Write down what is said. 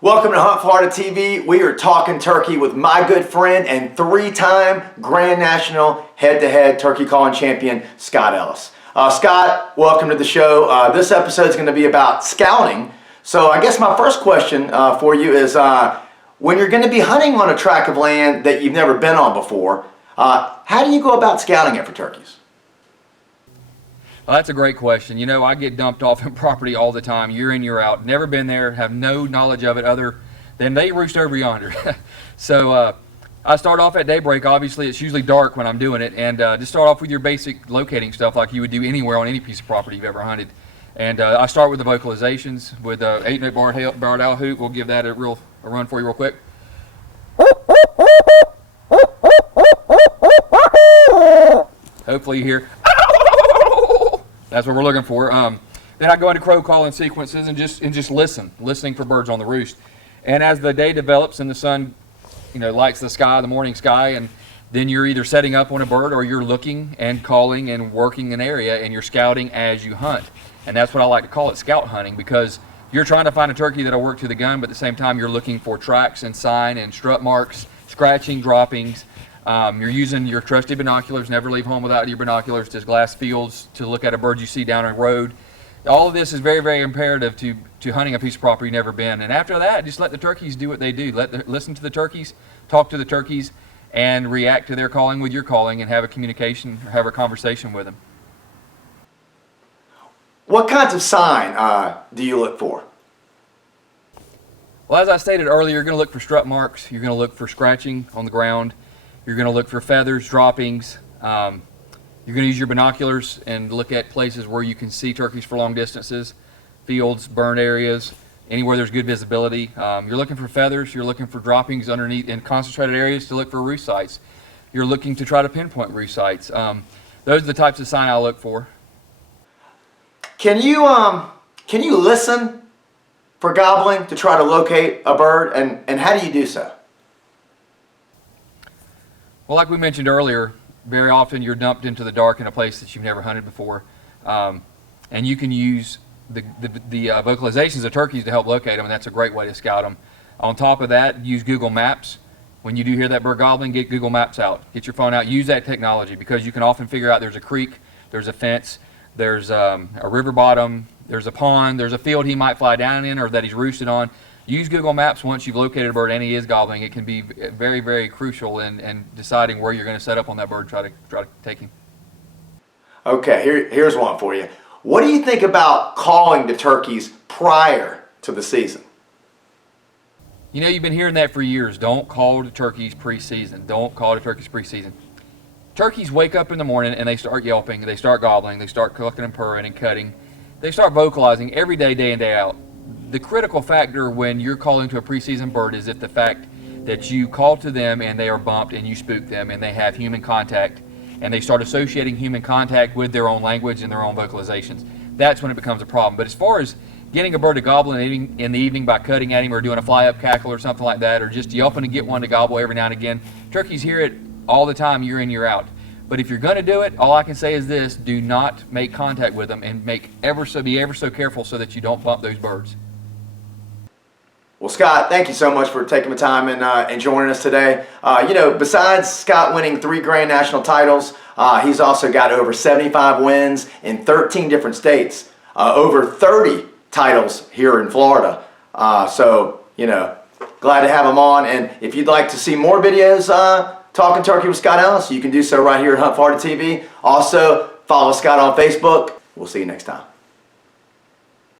Welcome to Hunt Florida TV. We are talking turkey with my good friend and three-time Grand National head-to-head turkey calling champion, Scott Ellis. Scott, welcome to the show. This episode is going to be about scouting. So I guess my first question for you is, when you're going to be hunting on a tract of land that you've never been on before, how do you go about scouting it for turkeys? Well, that's a great question. You know, I get dumped off in property all the time, year in, year out. Never been there, have no knowledge of it other than they roost over yonder. So I start off at daybreak. Obviously, it's usually dark when I'm doing it. And just start off with your basic locating stuff like you would do anywhere on any piece of property you've ever hunted. And I start with the vocalizations with 8-note barred owl hoot. We'll give that a run for you real quick. Hopefully you hear. That's what we're looking for. Then I go into crow calling sequences and just listening for birds on the roost. And as the day develops and the sun, lights the sky, the morning sky, and then you're either setting up on a bird or you're looking and calling and working an area and you're scouting as you hunt. And that's what I like to call it, scout hunting, because you're trying to find a turkey that'll work to the gun, but at the same time you're looking for tracks and sign and strut marks, scratching, droppings. You're using your trusty binoculars. Never leave home without your binoculars. There's glass fields to look at a bird you see down a road. All of this is very, very imperative to hunting a piece of property you've never been. And after that, just let the turkeys do what they do. Listen to the turkeys, talk to the turkeys, and react to their calling with your calling and have a communication or have a conversation with them. What kinds of sign do you look for? Well, as I stated earlier, you're going to look for strut marks. You're going to look for scratching on the ground. You're going to look for feathers, droppings. You're going to use your binoculars and look at places where you can see turkeys for long distances, fields, burned areas, anywhere there's good visibility. You're looking for feathers. You're looking for droppings underneath in concentrated areas to look for roost sites. You're looking to try to pinpoint roost sites. Those are the types of sign I look for. Can you listen for gobbling to try to locate a bird, and how do you do so? Well, like we mentioned earlier, very often you're dumped into the dark in a place that you've never hunted before, and you can use the vocalizations of turkeys to help locate them, and that's a great way to scout them. On top of that, use Google Maps. When you do hear that bird gobbling, get Google Maps out. Get your phone out. Use that technology, because you can often figure out there's a creek, there's a fence, there's a river bottom, there's a pond, there's a field he might fly down in or that he's roosted on. Use Google Maps once you've located a bird and he is gobbling. It can be very, very crucial in deciding where you're going to set up on that bird, try to take him. Okay, here's one for you. What do you think about calling to turkeys prior to the season? You've been hearing that for years. Don't call to turkeys preseason. Don't call to turkeys preseason. Turkeys wake up in the morning and they start yelping, they start gobbling, they start clucking and purring and cutting. They start vocalizing every day, day in, day out. The critical factor when you're calling to a preseason bird is if the fact that you call to them and they are bumped and you spook them and they have human contact and they start associating human contact with their own language and their own vocalizations. That's when it becomes a problem. But as far as getting a bird to gobble in the evening by cutting at him or doing a fly-up cackle or something like that, or just yelping to get one to gobble every now and again, turkeys hear it all the time, year in, year out. But if you're going to do it, all I can say is this: do not make contact with them, and be ever so careful so that you don't bump those birds. Well, Scott, thank you so much for taking the time and joining us today. Besides Scott winning 3 Grand National titles, he's also got over 75 wins in 13 different states, over 30 titles here in Florida. Glad to have him on. And if you'd like to see more videos Talking Turkey with Scott Ellis, you can do so right here at Hunt Florida TV. Also, follow Scott on Facebook. We'll see you next time.